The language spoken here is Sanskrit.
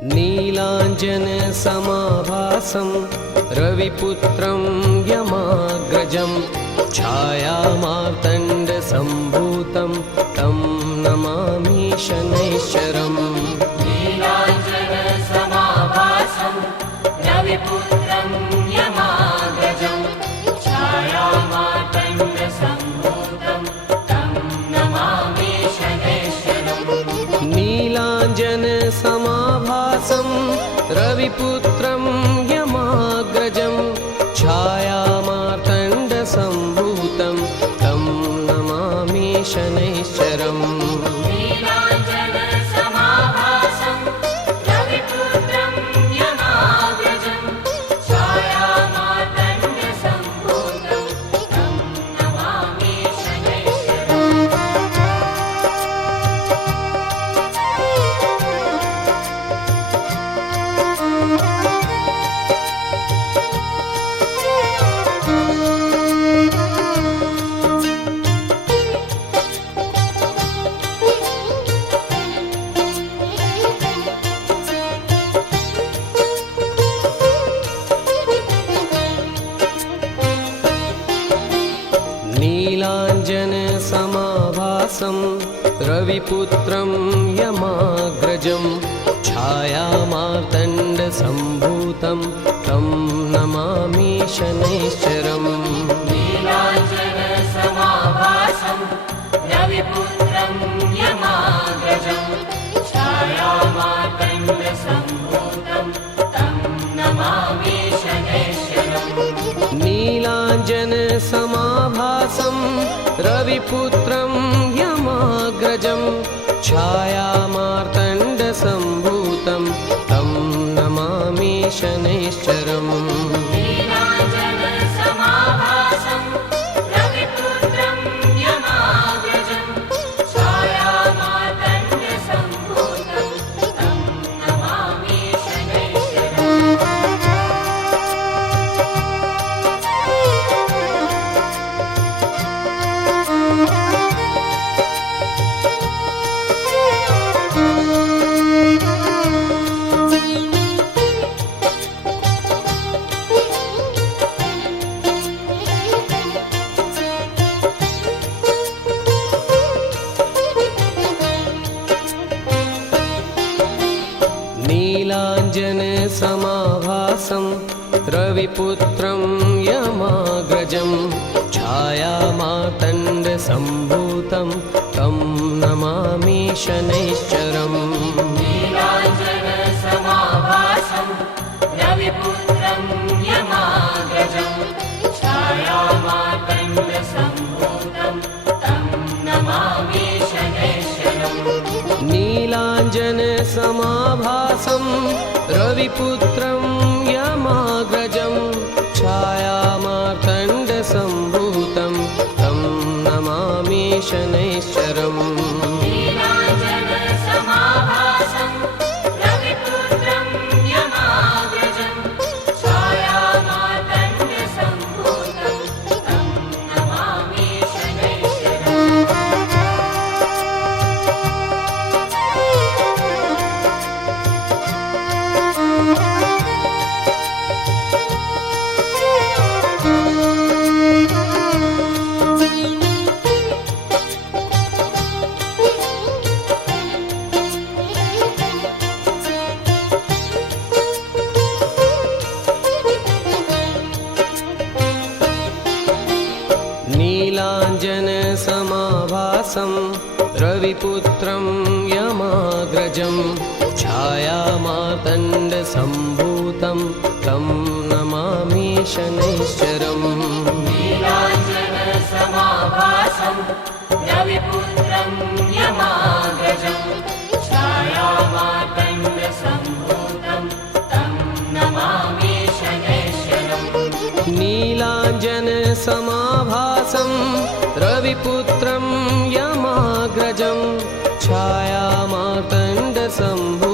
नीलाञ्जनसमाभासं रविपुत्रं यमाग्रजं छायामार्तण्डसम्भूतं तं नमामि शनैश्चरम्। नीलाञ्जनसमाभासं रविपुत्रं यमाग्रजं छायामार्तण्डसम्भूतं तं नमामि शनैश्चरम्। नीलाञ्जनसमाभासं रविपुत्रं यमाग्रजं छायामार्तण्डसम्भूतं तं नमामि शनैश्चरम्। नीलाञ्जनसमाभासं रविपुत्रं यमाग्रजं छायामार्तण्डसम्भूतं तं नमामि शनैश्चरम्। नीलाञ्जनसमाभासं रविपुत्रं यमाग्रजं छायामार्तण्डसम्भूतं तं नमामि शनैश्चरम्। नीलाञ्जनसमाभासं रविपुत्रं यमाग्रजं छायामार्तण्डसम्भूतं तं नमामि शनैश्चरम्। नीलाञ्जनसमाभासं रविपुत्रं यमाग्रजं छायामार्तण्डसम्भूतं तं नमामि शनैश्चरम्। नीलाञ्जनसमाभासं रविपुत्रं यमाग्रजं छायामार्तण्डसम्भूतं तं नमामि शनैश्चरम्। नीलाञ्जनसमाभासं रविपुत्रं यमाग्रजं छायामार्तण्डसम्भूतं तं नमामि शनैश्चरम्। नीलाञ्जनसमाभासं रविपुत्रं यमाग्रजं छायामार्तण्डसम्भूतं तं नमामि शनैश्चरम्। नीलाञ्जनसमाभासं रविपुत्रं यमाग्रजं छायामार्तण्डसम्भूतं तं नमामि शनैश्चरम्। नीलाञ्जनसमाभासं रविपुत्रं यमाग्रजं छायामार्तण्डसम्भूतं तं नमामि शनैश्चरम्। नीलाञ्जनसमाभासं रविपुत्रं यमाग्रजं छायामार्तण्डसम्भूतं तं नमामि शनैश्चरम्। नीलाञ्जनसमाभासं रविपुत्रं यमाग्रजं छायामार्तण्डसम्भूतं तं नमामि शनैश्चरम्। नीलाञ्जनसमाभासं रविपुत्रं यमाग्रजं छायामार्तण्डसम्भूतं